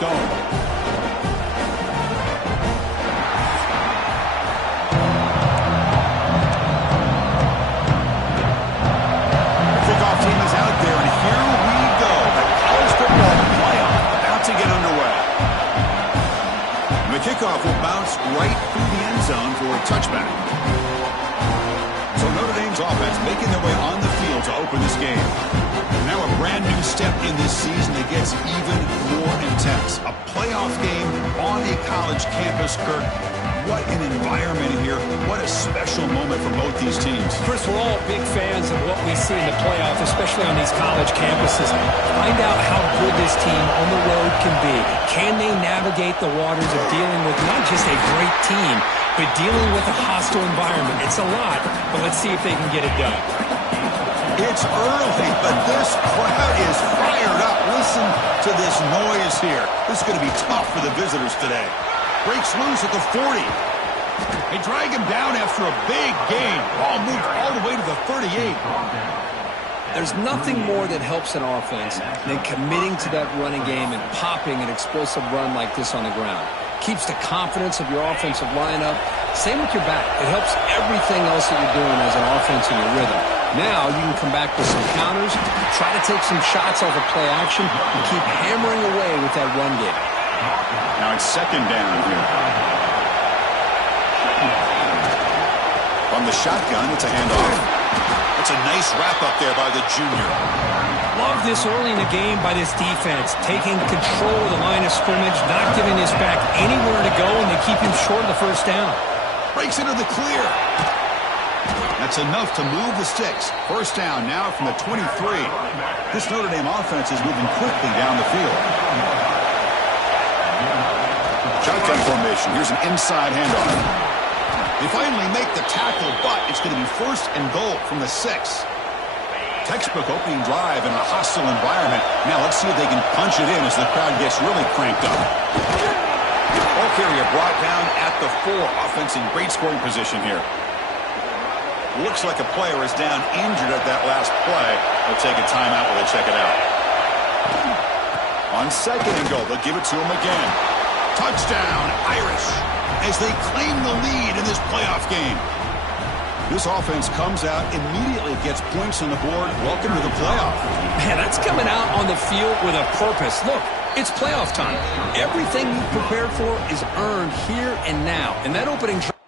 going. Kickoff team is out there, and here we go. The college football playoff about to get underway. And the kickoff will bounce right through the end zone for a touchback. So Notre Dame's offense making their way on the field to open this game. Now a brand new step in this season that gets even more intense. A playoff game on a college campus, Kirk. What an environment here. What a special moment for both these teams. Chris, we're all big fans of what we see in the playoff, especially on these college campuses. Find out how good this team on the road can be. Can they navigate the waters of dealing with not just a great team, but dealing with a hostile environment? It's a lot, but let's see if they can get it done. It's early, but this crowd is fired up. Listen to this noise here. This is going to be tough for the visitors today. Breaks loose at the 40. They drag him down after a big gain. Ball moved all the way to the 38. There's nothing more that helps an offense than committing to that running game and popping an explosive run like this on the ground. Keeps the confidence of your offensive lineup. Same with your back. It helps everything else that you're doing as an offense in your rhythm. Now you can come back with some counters, try to take some shots off of play action, and keep hammering away with that run game. Now it's second down here. From the shotgun, it's a handoff. It's a nice wrap-up there by the junior. Love this early in the game by this defense, taking control of the line of scrimmage, not giving this back anywhere to go, and they keep him short of the first down. Breaks into the clear. That's enough to move the sticks. First down now from the 23. This Notre Dame offense is moving quickly down the field. Shotgun formation. Here's an inside handoff. They finally make the tackle, but it's going to be first and goal from the 6. Textbook opening drive in a hostile environment. Now let's see if they can punch it in as the crowd gets really cranked up. Ball carrier brought down at the 4. Offense in great scoring position here. Looks like a player is down injured at that last play. They'll take a timeout while they check it out. On second and goal, they'll give it to him again. Touchdown, Irish, as they claim the lead in this playoff game. This offense comes out, immediately gets points on the board. Welcome to the playoff. Man, that's coming out on the field with a purpose. Look, it's playoff time. Everything you've prepared for is earned here and now. And that opening drive.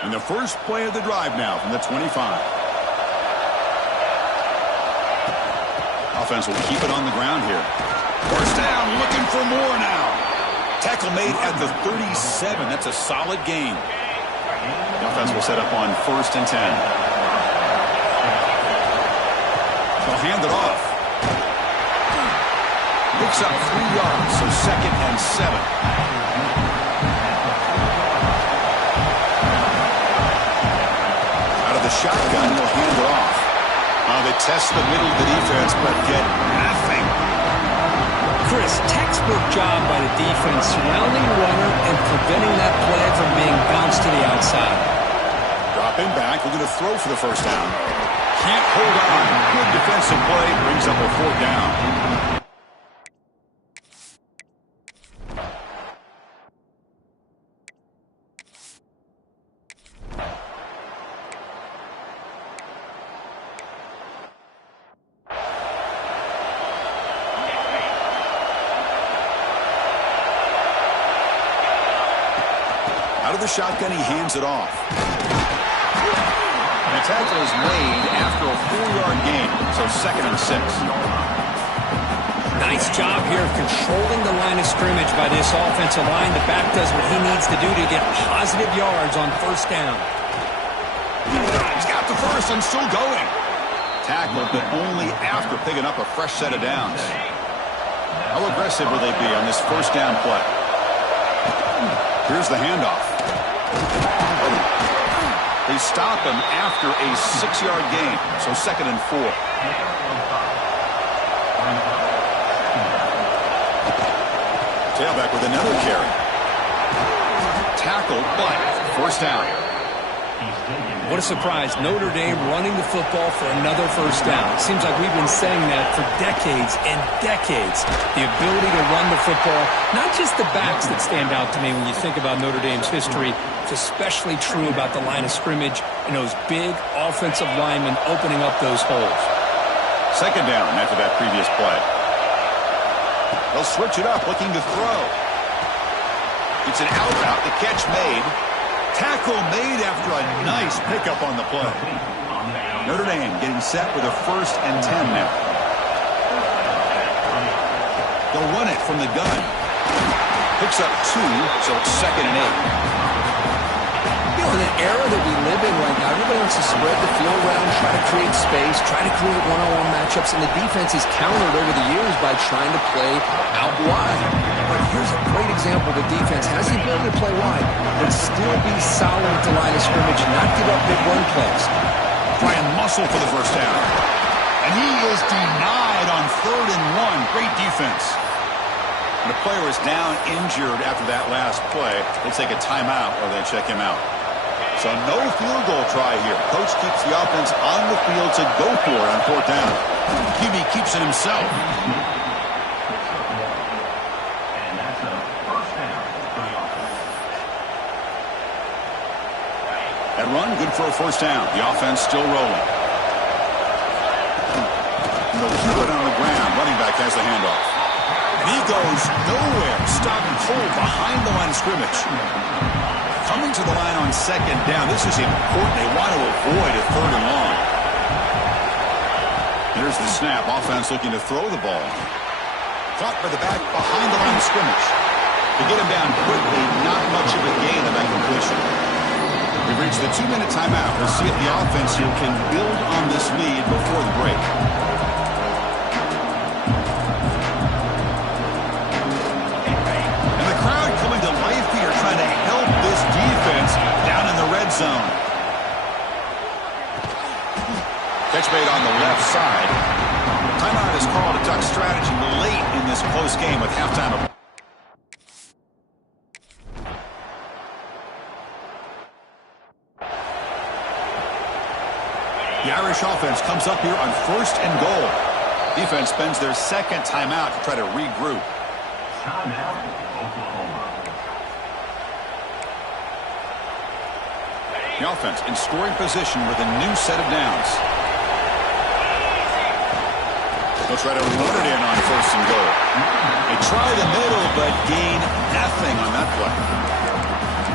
And the first play of the drive now from the 25. Offense will keep it on the ground here. First down, looking for more now. Tackle made at the 37. That's a solid gain. The offense will set up on first and 10. They'll hand it off. Picks up 3 yards, so second and 7. The shotgun will hand it off. They test the middle of the defense, but get nothing. Chris, textbook job by the defense, surrounding the runner and preventing that play from being bounced to the outside. Dropping back, we're going to throw for the first down. Can't hold on. Good defensive play, brings up a 4th down. Out of the shotgun, he hands it off. And the tackle is made after a 4-yard gain, so second and 6. Nice job here of controlling the line of scrimmage by this offensive line. The back does what he needs to do to get positive yards on first down. He's got the first and still going. Tackled, but only after picking up a fresh set of downs. How aggressive will they be on this first down play? Here's the handoff. They stop him after a 6-yard gain, so 2nd and 4. Tailback with another carry. Tackled, but 1st down. What a surprise. Notre Dame running the football for another 1st down. It seems like we've been saying that for decades and decades. The ability to run the football, not just the backs that stand out to me when you think about Notre Dame's history. It's especially true about the line of scrimmage and those big offensive linemen opening up those holes. 2nd down after that previous play. They'll switch it up, looking to throw. It's an out route. The catch made. Tackle made after a nice pickup on the play. Notre Dame getting set with a 1st and 10 now. They'll run it from the gun. Picks up 2, so it's 2nd and 8. You know, in an era that we live in right now, everybody wants to spread the field around, try to create space, try to create one-on-one matchups, and the defense is countered over the years by trying to play out wide. But here's a great example. The defense has the ability to play wide, but still be solid at the line of scrimmage, not give up big run plays. Trying muscle for the 1st down. And he is denied on 3rd and 1. Great defense. And the player is down injured after that last play. They take a timeout or they check him out. So no field goal try here. Coach keeps the offense on the field to go for it on 4th down. QB keeps it himself. That run, good for a 1st down. The offense still rolling. They'll keep it on the ground. Running back has the handoff. And he goes nowhere. Stop and pull behind the line of scrimmage. Coming to the line on 2nd down. This is important. They want to avoid a 3rd and long. Here's the snap. Offense looking to throw the ball. Caught by the back behind the line of scrimmage. To get him down quickly, not much of a gain of that completion. We've reached the 2-minute timeout. We'll see if the offense here can build on this lead before the break. And the crowd coming to life here, trying to help this defense down in the red zone. Catch made on the left side. Timeout is called a duck strategy late in this close game with halftime. The Irish offense comes up here on 1st and goal. Defense spends their 2nd timeout to try to regroup. The offense in scoring position with a new set of downs. They'll try to run it in on 1st and goal. They try the middle, but gain nothing on that play.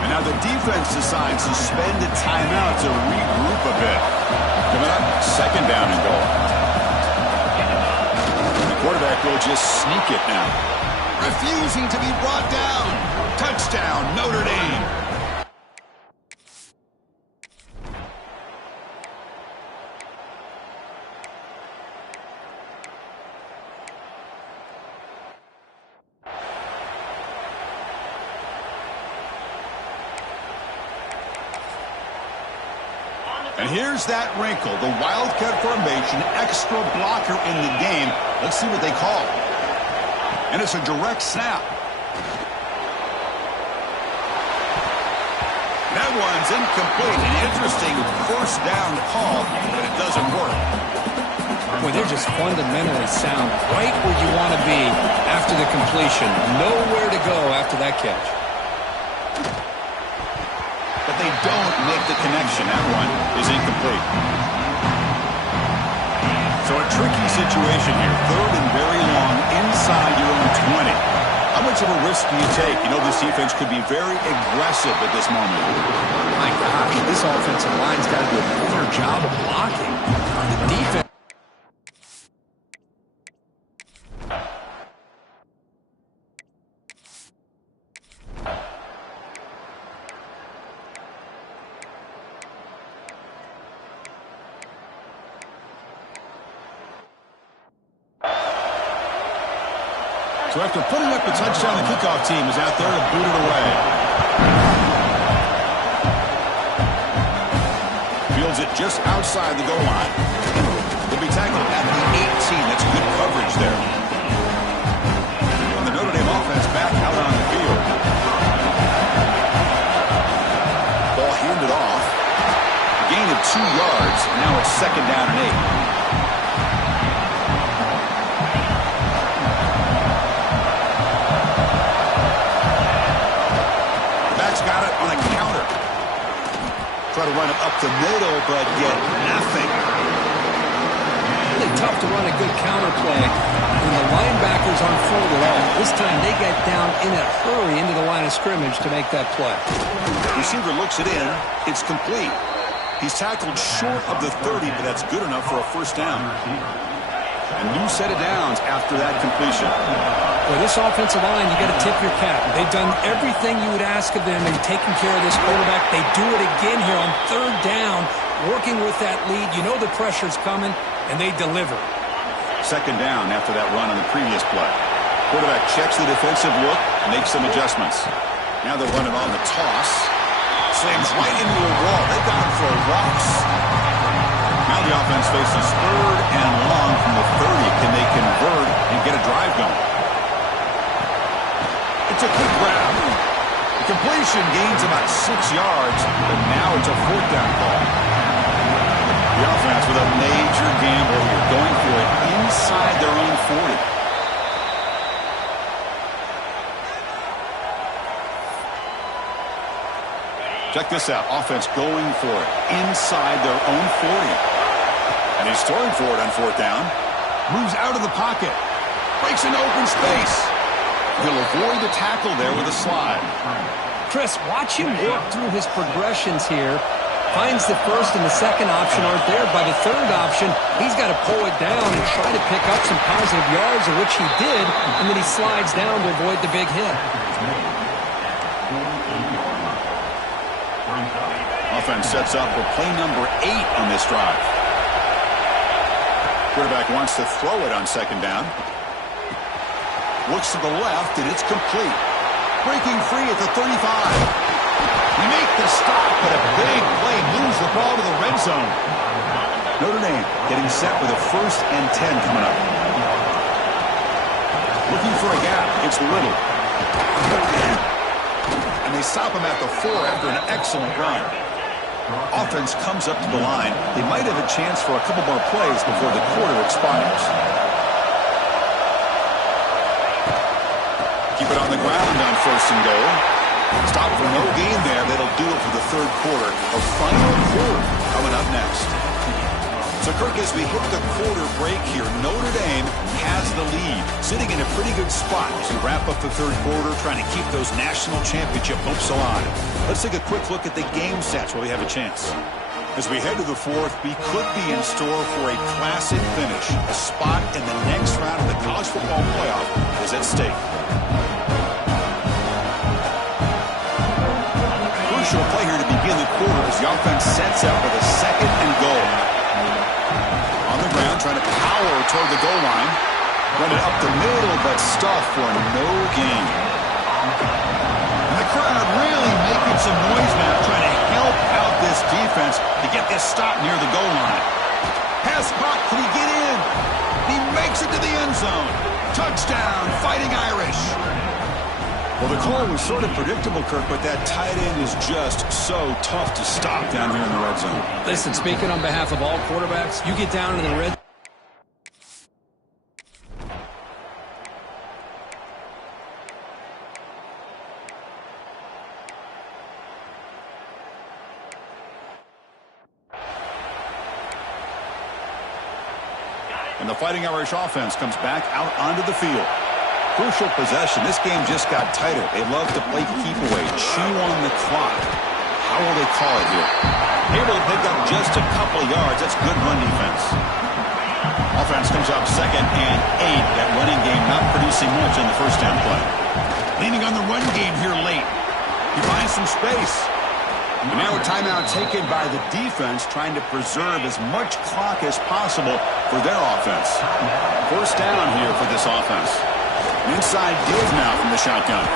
And now the defense decides to spend a timeout to regroup a bit. Coming up, 2nd down and goal. The quarterback will just sneak it now. Refusing to be brought down. Touchdown, Notre Dame. And here's that wrinkle, the Wildcat formation, extra blocker in the game. Let's see what they call. And it's a direct snap. That one's incomplete. An interesting 1st down call, but it doesn't work. Boy, they're just fundamentally sound, right where you want to be after the completion. Nowhere to go after that catch. But they don't make the connection. That one is incomplete. So a tricky situation here. 3rd and very long inside your own 20. How much of a risk do you take? You know this defense could be very aggressive at this moment. My gosh, this offensive line's got to do a better job of blocking. The defense. So after putting up the touchdown, the kickoff team is out there to boot it away. wins it just outside the goal line. He'll be tackled at the 18. That's good coverage there. And the Notre Dame offense back out on the field. Ball handed off. A gain of 2 yards. Now it's 2nd down and 8. Got it on a counter. Try to run it up the middle, but get nothing. Really tough to run a good counter play when the linebackers aren't full at all. This time they get down in a hurry into the line of scrimmage to make that play. Receiver looks it in. It's complete. He's tackled short of the 30, but that's good enough for a 1st down. A new set of downs after that completion. For this offensive line, you got to tip your cap. They've done everything you would ask of them in taking care of this quarterback. They do it again here on 3rd down, working with that lead. You know the pressure's coming, and they deliver. 2nd down after that run on the previous play. Quarterback checks the defensive look, makes some adjustments. Now they're running on the toss. Slams right into a wall. They've got him for a loss. Now the offense faces 3rd and long from the 30. Can they convert and get a drive going? It's a quick grab. The completion gains about 6 yards, but now it's a 4th down call. The offense with a major gamble here, going for it inside their own 40. Check this out. Offense going for it inside their own 40. And he's throwing for it on 4th down. Moves out of the pocket. Breaks into open space. He'll avoid the tackle there with a slide. Chris, watch him work through his progressions here. Finds the 1st and the 2nd option aren't there. By the 3rd option, he's got to pull it down and try to pick up some positive yards, of which he did, and then he slides down to avoid the big hit. Offense sets up for play number 8 on this drive. Quarterback wants to throw it on 2nd down. Looks to the left, and it's complete. Breaking free at the 35. They make the stop, but a big play moves the ball to the red zone. Notre Dame getting set with a 1st and 10 coming up. Looking for a gap. It's Little. And they stop him at the 4 after an excellent run. Offense comes up to the line. They might have a chance for a couple more plays before the quarter expires. Keep it on the ground on 1st and goal. Stop for no gain there. That'll do it for the 3rd quarter. A final quarter coming up next. So, Kirk, as we hit the quarter break here, Notre Dame has the lead, sitting in a pretty good spot as we wrap up the 3rd quarter, trying to keep those national championship hopes alive. Let's take a quick look at the game stats while we have a chance. As we head to the 4th, we could be in store for a classic finish. A spot in the next round of the college football playoff is at stake. Crucial play here to begin the quarter as the offense sets up with a 2nd and goal. On the ground, trying to power toward the goal line. Run it up the middle, but stuffed for no gain. And the crowd really making some noise now, trying to help out this defense to get this stop near the goal line. Pass caught. Can he get in? He makes it to the end zone. Touchdown, Fighting Irish. Well, the call was sort of predictable, Kirk, but that tight end is just so tough to stop down here in the red zone. Listen, speaking on behalf of all quarterbacks, you get down in the red. And the Fighting Irish offense comes back out onto the field. Crucial possession. This game just got tighter. They love to play keep away, chew on the clock. How will they call it here? Able to pick up just a couple of yards. That's good run defense. Offense comes up 2nd and 8. That running game not producing much on the 1st down play. Leaning on the run game here late. He finds some space. And now a timeout taken by the defense, trying to preserve as much clock as possible for their offense. 1st down here for this offense. Inside give now from the shotgun.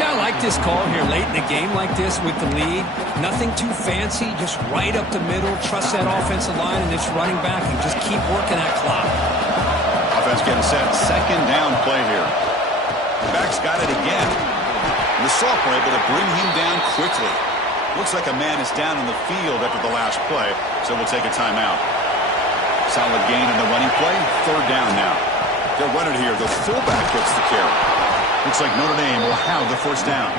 Yeah, I like this call here late in the game like this with the lead. Nothing too fancy, just right up the middle. Trust that offensive line and its running back and just keep working that clock. Offense getting set. Second down play here. The back's got it again. And the sophomore able to bring him down quickly. Looks like a man is down in the field after the last play, so we'll take a timeout. Solid gain in the running play. Third down now. They'll run it here. The fullback gets the carry. Looks like Notre Dame will have the first down.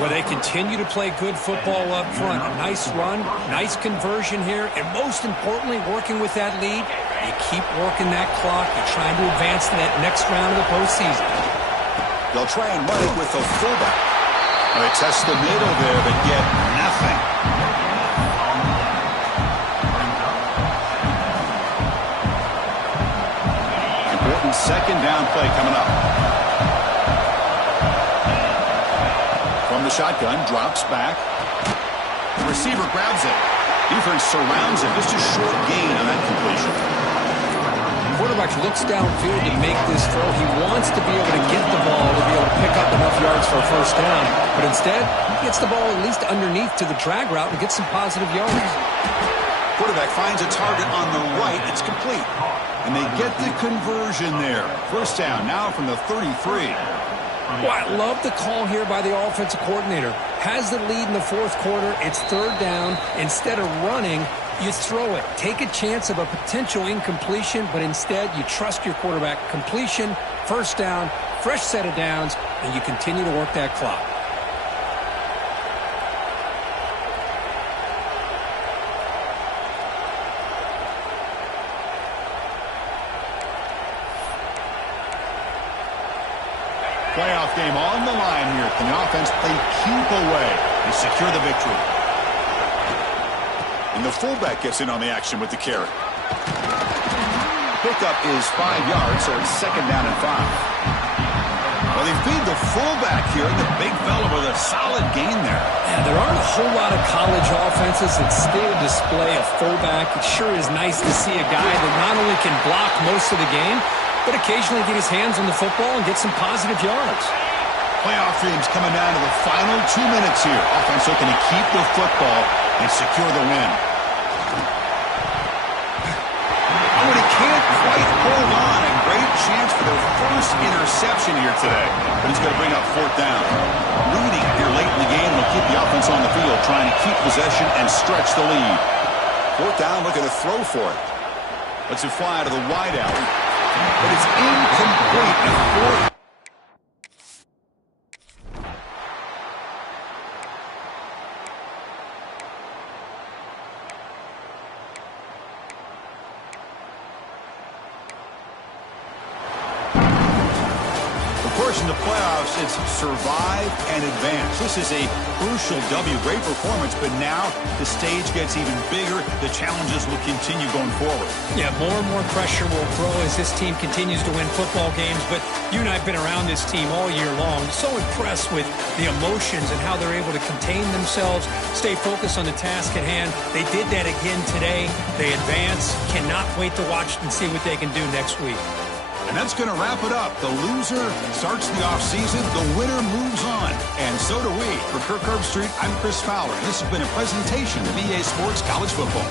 Well, they continue to play good football up front. A nice run, nice conversion here, and most importantly, working with that lead, you keep working that clock. You're trying to advance to that next round of the postseason. They'll try and run it with the fullback. Well, they test the middle there, but get nothing. Important second down play coming up. From the shotgun, drops back. The receiver grabs it. Defense surrounds it. Just a short gain on that completion. Quarterback looks downfield to make this throw. He wants to be able to get the ball to be able to pick up enough yards for a first down. But instead, he gets the ball at least underneath to the drag route and gets some positive yards. Quarterback finds a target on the right. It's complete. And they get the conversion there. First down now from the 33. Well, I love the call here by the offensive coordinator. Has the lead in the fourth quarter. It's third down. Instead of running, you throw it. Take a chance of a potential incompletion, but instead you trust your quarterback. Completion, first down, fresh set of downs, and you continue to work that clock. Playoff game on the line here. Can the offense play keep away and secure the victory? And the fullback gets in on the action with the carry. Pickup is 5 yards, so it's second down and 5. Well, they feed the fullback here, and the big fella with a solid gain there. Yeah, there aren't a whole lot of college offenses that still display a fullback. It sure is nice to see a guy that not only can block most of the game, but occasionally get his hands on the football and get some positive yards. Playoff dreams coming down to the final 2 minutes here. Offense looking to keep the football and secure the win. Oh, and he can't quite hold on. A great chance for their first interception here today. But he's going to bring up fourth down. Leading here late in the game will keep the offense on the field, trying to keep possession and stretch the lead. Fourth down, looking to throw for it. Lets it fly to the wideout. But it's incomplete. And in the playoffs, it's survive and advance. This is a crucial W. Great performance, but now the stage gets even bigger. The challenges will continue going forward. Yeah, more and more pressure will grow as this team continues to win football games, but you and I have been around this team all year long. So impressed with the emotions and how they're able to contain themselves, stay focused on the task at hand. They did that again today. They advance. Cannot wait to watch and see what they can do next week. And that's going to wrap it up. The loser starts the offseason. The winner moves on. And so do we. For Kirk Herbstreit, I'm Chris Fowler. This has been a presentation of EA Sports College Football.